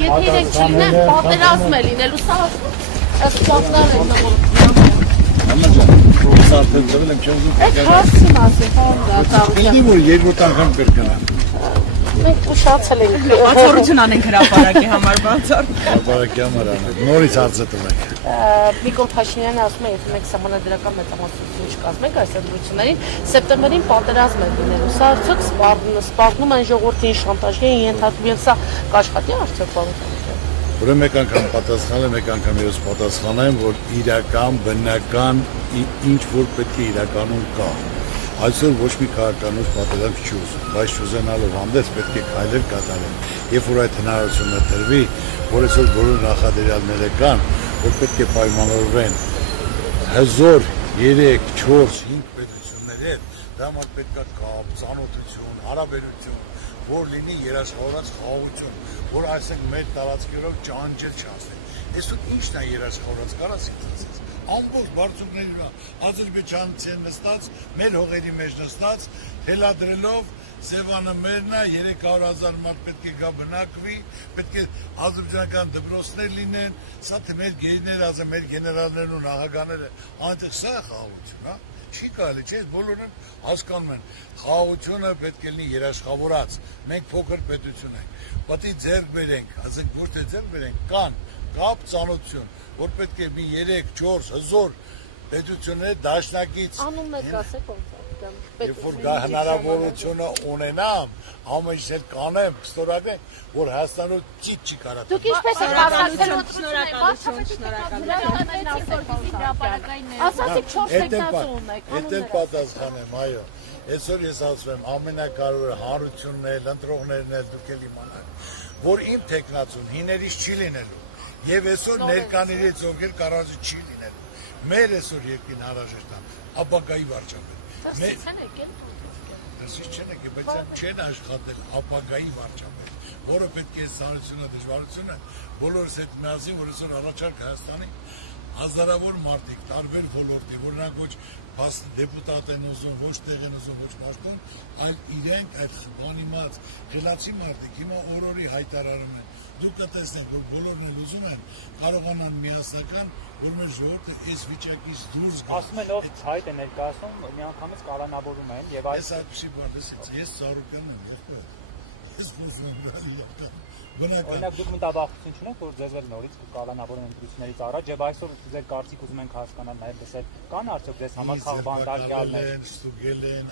Եթե իրենք չլինեն, պատերազմ է լինելու, սա սպասներ են նման։ Այդ հասցին ասի, Գիտի, որ երկրորդ անգամ կրկնամ։ մենք ուշացել ենք։ Բացառություն անենք հրապարակի համար բացառ։ Հրապարակի համար անենք, նորից հարցը տվեք։ Նիկոլ Փաշինյանը ասում է, եթե մենք սահմանադրական մեծամասնություն չկազմենք այս ընտրություններին, սեպտեմբերին պատերազմ է լինելու։ Սա արդյոք սպառնում են ժողովրդին, շանտաժի են ենթարկվում, եւ սա կաշխատի արդյոք բանական։ Ուրեմն մեկ անգամ պատասխանել եմ, մեկ անգամ ես պատասխանեմ, որ իրական, բնական ինչ որ պետք է իրականում կա։ Այսօր ոչ մի քաղաքականուց պատերազմ չի ուզում, բայց չուզենալով հանդերձ պետք է քայլեր կատարել։ Երբ որ այդ հնարավորությունը տրվի, որ այսօր բոլոր նախադրյալները կան, որ պետք է պայմանավորվեն հզոր 3, 4, 5 պետությունների հետ, դա համար պետք է կապ, ծանոթություն, հարաբերություն, որ լինի երաշխավորած խաղաղություն, որ այսինքն մեր տարածքերով ճանճել չանցնի։ Այսօր ի՞նչն է երաշխավորած, կարաս ասես։ Ամբողջ բարձունքների Ադրբեջանցին նստած, մեր հողերի մեջ նստած, թելադրելով Սևանը մերն է, 300,000 մարդ պետք է գա բնակվի, պետք է ադրբեջանական դպրոցներ լինեն, սա թե մեր գերիները, մեր գեներալներն ու նախագահները, այնտեղ սա է խաղաղություն, հա։ Չի կարելի, չէ՞, բոլորն հասկանում են, խաղաղությունը պետք է լինի երաշխավորած, մենք փոքր պետություն ենք, պետք է ձեռք բերենք, ասենք ոչ թե ձեռք բերենք, կան կապ ծանոթություն, որ պետք է մի 3-4 հզոր պետություններ դաշնակից Անուններ կասեք ոնց է։ Երբ որ դա հնարավորությունը ունենամ, ամեն ինչ էլ կանեմ, կստորագրենք, որ Հայաստանով ճիտ չի կարա։ Դուք ինչպես եք ասացիք 4 տեխնացու ունեք։ Էդ էլ պատասխանեմ, այո։ Այսօր ես ասում եմ, ամենակարևորը հանրությունն է, ընտրողներն է, դուք էլ իմանաք, որ իմ տեխնացուն հիներից չի լինելու։ Եվ այսօր ներկաներից ովքեր կարազի չի լինելու։ Մեր այսօր երկին հարաժեշտ է, ապագայի վարչապետ։ Դրսից չեն եկել, բայց չեն աշխատել ապագայի վարչապետ, որը պետք է սանությունը, դժվարությունը, բոլորս հետ միասին, որ այսօր առաջարկ Հայաստանի հազարավոր մարդիկ, տարբեր ոլորտի, որ նրանք ոչ դեպուտատ են ուզում, ոչ տեղ են ուզում, ոչ մարդուն, այլ իրենք այդ բանիմաց, խելացի մարդիկ, հիմա օրորի հայտարարում են, դուք կտեսնեք, որ բոլորն էլ ուզում են, կարողանան միասնական, որ մեր ժողովուրդը այս վիճակից դուրս գա։ Ասում են, ով հայտ է ներկայացնում, միանգամից կալանավորում են եւ այս այդպիսի բան, ես Սարոկյանն եմ, եղբայր։ Ես խոսում եմ դրան եղբայր։ Օրինակ դուք մտավախություն չունեք, որ ձեզ էլ նորից կալանավորեն ընտրություններից առաջ եւ այսօր ձեր կարծիք ուզում ենք հասկանալ նաեւ դեսել կան արդյոք ձեզ համար խաղբանդակյալներ, ստուգել են,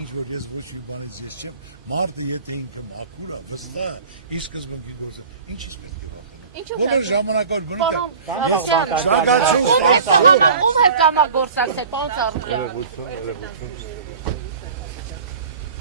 ինչ որ ես ոչ մի բանից ես չեմ, մարդը եթե ինքը մաքուր է, վստահ է, իր սկզբունքի գործը, ինչից պետք է վախենալ։ Բոլոր ժամանակավոր բնիկ Ում հետ կամագործակցեք, պարոն Ծառուկյան։